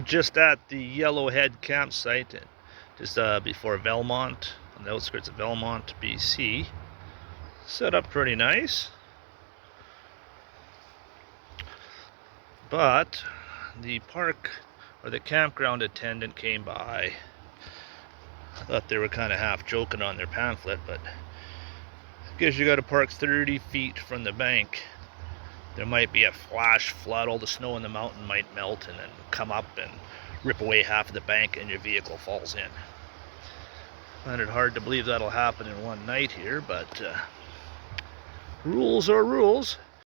Well, just at the Yellowhead campsite, just before Belmont, on the outskirts of Belmont, BC. Set up pretty nice, but the park or the campground attendant came by. I thought they were kind of half joking on their pamphlet, but I guess you got to park 30 feet from the bank. There might be a flash flood, all the snow in the mountain might melt and then come up and rip away half of the bank and your vehicle falls in. I find it hard to believe that'll happen in one night here, but rules are rules.